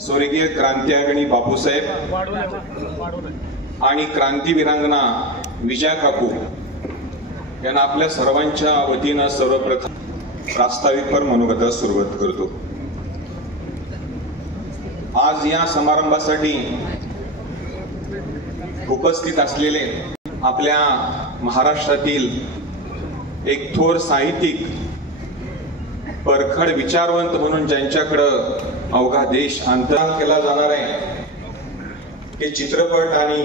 स्वर्गीय क्रांतियागिनी बापूसाहेब आणि क्रांतीवीरांगना विजया काकू यांना आपल्या सर्वांच्या वतीनं सर्वप्रथम प्रास्ताविकपर मनोगतास सुरुवात करतो। आज या समारंभासाठी उपस्थित असलेले आपल्या महाराष्ट्रातील एक थोर साहित्यिक, परखड विचारवंत म्हणून ज्यांच्याकडे अवघा देश अंतराळ केला जाणार आहे, ते चित्रपट आणि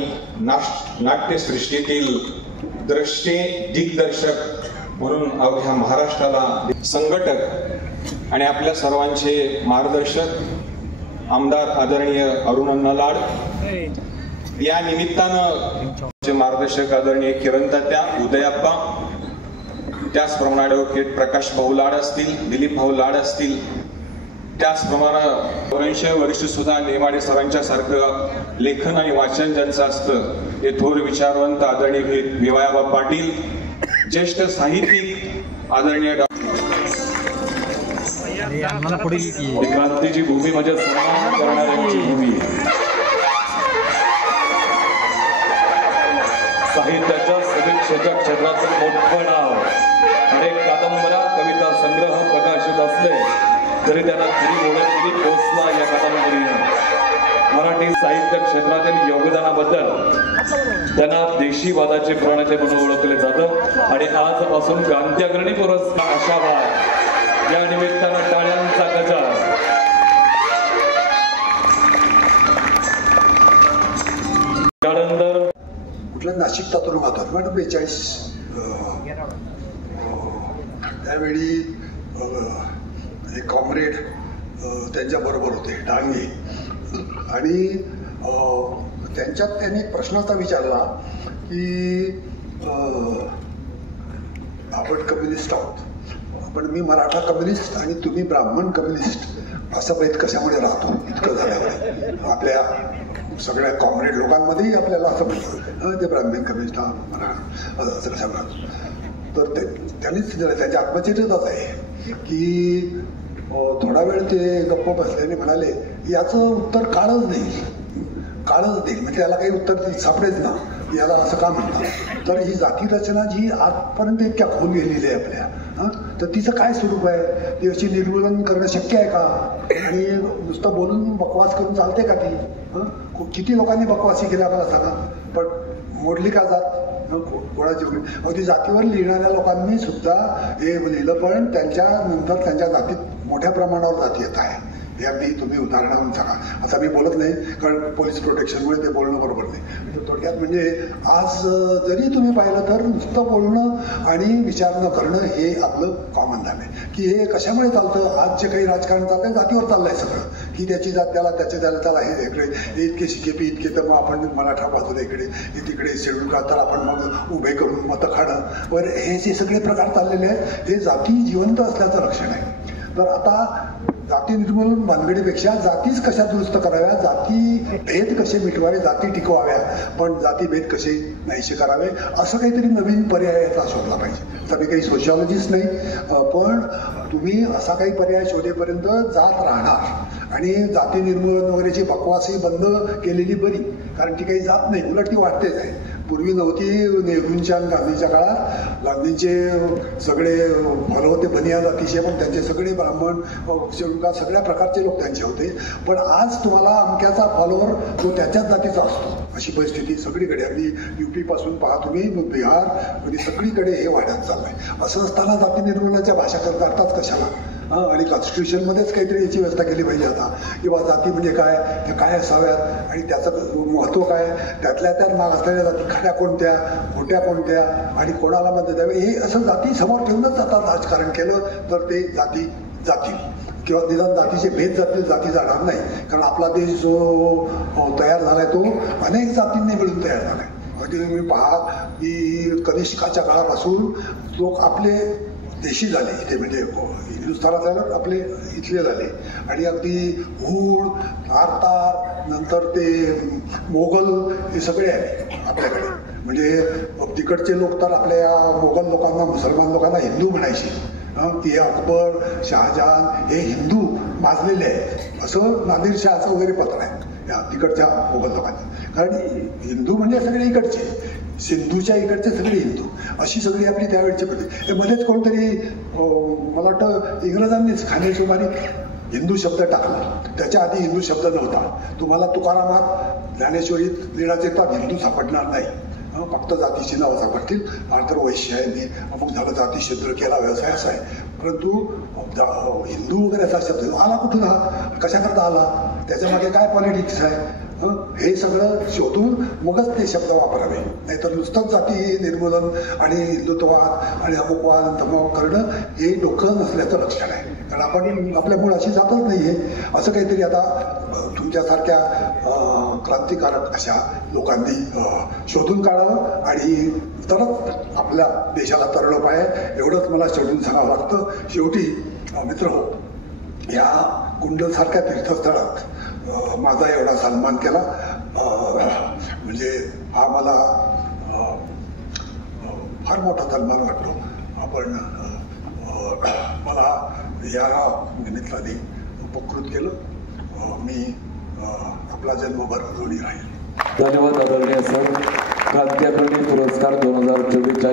नाट्यसृष्टीतील द्रष्टे दिग्दर्शक म्हणून अवघ्या महाराष्ट्राला संघटक आणि आपल्या सर्वांचे मार्गदर्शक आमदार आदरणीय अरुणअण्णा लाड, या निमित्तानं मार्गदर्शक आदरणीय किरण तात्या, उदयाप्पा, त्याचप्रमाणे ॲडव्होकेट प्रकाश भाऊ लाड असतील, दिलीप भाऊ लाड असतील, त्याचप्रमाणे वरिष्ठ सुद्धा नेमाडे सरांच्या सारखं लेखन आणि वाचन ज्यांचं असतं ते थोर विचारवंत आदरणीय विवायाबा पाटील, ज्येष्ठ साहित्यिक आदरणीय क्रांतीची भूमी म्हणजे सन्मान करणाऱ्यांची भूमी, साहित्याच्या समीक्षेच्या क्षेत्रातील मोठं नाव, अनेक कादंबऱ्या, कविता संग्रह प्रकाशित असले तरी त्यांना खरी ओळख पोचला या कादंबरीनं। मराठी साहित्य क्षेत्रातील योगदानाबद्दल त्यांना देशीवादाचे प्रणेते म्हणून ओळखले जातं आणि आजपासून क्रांतियागिनी पुरस्कार आशावाद या निमित्तानं टाळ्यांचा गजर। त्यानंतर कुठल्या नाशिक तुरुंगात होता 42 त्यावेळी एक कॉम्रेड त्यांच्या बरोबर होते डांगे, आणि त्यांच्यात त्यांनी प्रश्न असा विचारला की आपण कम्युनिस्ट आहोत, पण मी मराठा कम्युनिस्ट आणि तुम्ही ब्राह्मण कम्युनिस्ट, असं भेद कशामुळे राहतो इतकं झाल्यावर आपल्या सगळ्या कॉम्रेड लोकांमध्येही आपल्याला असं म्हणतो ते ब्राह्मण कम्युनिस्ट मराठा असं कसं राहतो। तर त्यांनीच त्याच्या आत्मचरित्रात आहे की थोडा वेळ ते गप्प बसल्याने म्हणाले याचं उत्तर काळच देईल, म्हणजे याला काही उत्तर सापडेच ना, याला असं का म्हणतात। तर ही जाती रचना जी आजपर्यंत इतक्या खोल गेलेली आहे आपल्या, तर तिचं काय स्वरूप आहे, ती अशी निर्मूलन करणं शक्य आहे का, आणि नुसतं बोलून बकवास करून चालते का ती? किती लोकांनी बकवासी केल्या मला सांगा, पण मोडली का जात कोणाची? ती जातीवर लिहिणाऱ्या लोकांनी सुद्धा हे लिहिलं, पण त्यांच्या नंतर त्यांच्या जातीत मोठ्या प्रमाणावर जाती येत आहे। हे अगदी तुम्ही उदाहरणावरून सांगा, आता मी बोलत नाही कारण पोलीस प्रोटेक्शनमुळे ते बोलणं बरोबर नाही। थोडक्यात म्हणजे आज जरी तुम्ही पाहिलं तर नुसतं बोलणं आणि विचार न करणं हे आपलं कॉमन झालंय की हे कशामुळे चालतं। आज जे काही राजकारण चाललंय जातीवर चाललंय सगळं, की त्याची जात त्याला, त्याच्या त्याला हे इकडे इतके शिकेपी इतके, तर मग आपण मराठा बाजूला इकडे तिकडे शेड्यूल का, तर आपण मग उभे करून मतं खाणं वगैरे, हे जे सगळे प्रकार चाललेले आहेत हे जाती जिवंत असल्याचं लक्षण आहे। तर आता जाती निर्मूलन भानगडीपेक्षा जातीच कशा दुरुस्त कराव्या, जाती भेद कसे मिटवावे, जाती टिकवाव्या, पण जाती भेद कसे नाहीसे करावे, असं काहीतरी नवीन पर्यायाचा शोधला पाहिजे। तर मी काही सोशिओलॉजिस्ट नाही, पण तुम्ही असा काही पर्याय शोधेपर्यंत जात राहणार, आणि जाती निर्मूलन वगैरेची बकवासही बंद केलेली बरी, कारण ती काही जात नाही, उलट ती वाढतेच आहे। पूर्वी नव्हती, नेहरूंच्या आणि गांधीच्या काळात गांधींचे सगळे फॉलो होते बनिया जातीचे, पण त्यांचे सगळे ब्राह्मण सगळ्या प्रकारचे लोक त्यांचे होते, पण आज तुम्हाला अमक्याचा फॉलोवर जो त्याच्याच जातीचा असतो, अशी परिस्थिती सगळीकडे, अगदी युपी पासून पहा तुम्ही बिहार म्हणजे सगळीकडे हे वाढत चाललंय। असं असताना जाती निर्मूलनाच्या भाषा करतात कशाला? आणि कॉन्स्टिट्यूशन मध्येच काहीतरी याची व्यवस्था केली पाहिजे आता, किंवा जाती म्हणजे काय, त्या काय असाव्यात आणि त्याचं महत्व काय, त्यातल्या त्यात माग असलेल्या जाती खऱ्या कोणत्या, खोट्या कोणत्या, आणि कोणाला मदत द्यावी, हे असं जाती समोर ठेवूनच आता राजकारण केलं तर ते जाती किंवा निदान जातीचे भेद जाती जाणार नाही, कारण आपला देश जो तयार झालाय तो अनेक जातींनी मिळून तयार झालाय। म्हणजे तुम्ही पहा की कनिष्काच्या काळापासून लोक आपले देशी झाले इथे, म्हणजे हिंदुस्थानात झालं आपले इथले झाले, आणि अगदी हूड, तारतार, नंतर ते मोगल, हे सगळे आले आपल्याकडे। म्हणजे तिकडचे लोक तर आपल्या मोगल लोकांना, मुसलमान लोकांना हिंदू म्हणायचे, की अकबर शहाजहान हे हिंदू माजलेले आहेत असं नादिरशहाचं वगैरे पत्र आहे या तिकडच्या मोगल लोकांचं. कारण हिंदू म्हणजे सगळे इकडचे, सिंधूच्या इकडचे सगळे हिंदू, अशी सगळी आपली त्यावेळची पद्धती. मध्येच कोणतरी मला वाटतं इंग्रजांनीच खानेशुमारी हिंदू शब्द टाकला, त्याच्या आधी हिंदू शब्द नव्हता. तुम्हाला तुकारामात ज्ञानेश्वरीत लिळाचे तर हिंदू सापडणार नाही, फक्त जातीची नावं सापडतील. तर वैश्यांनी अमुक झालं जाती शूद्र केला व्यवसाय असा आहे. परंतु हिंदू वगैरे असा शब्द आला कुठून, हा कशाकरता आला, त्याच्यामागे काय पॉलिटिक्स आहे, हे सगळं शोधून मगच ते शब्द वापरावे. नाहीतर नुसतंच जाती निर्मूलन आणि हिंदुत्ववाद आणि अमुकवाद तमुक करणं हे डोकं नसल्याचं लक्षण आहे. कारण आपण आपल्या मुळाशी जातच नाहीये. असं काहीतरी आता तुमच्यासारख्या क्रांतिकारक अशा लोकांनी शोधून काढावं आणि तरच आपल्या देशाला तरलोप आहे, एवढंच मला शेवटून सांगावं लागतं. शेवटी मित्र हो, या कुंडलसारख्या तीर्थस्थळात माझा एवढा सन्मान केला म्हणजे हा मला फार मोठा सन्मान वाटतो. आपण मला या निमित्ताने उपकृत केलं. मी आपला जन्मभर ऋणी राहील. धन्यवाद आदरणीय सर. क्रांती अग्रणी पुरस्कार 2024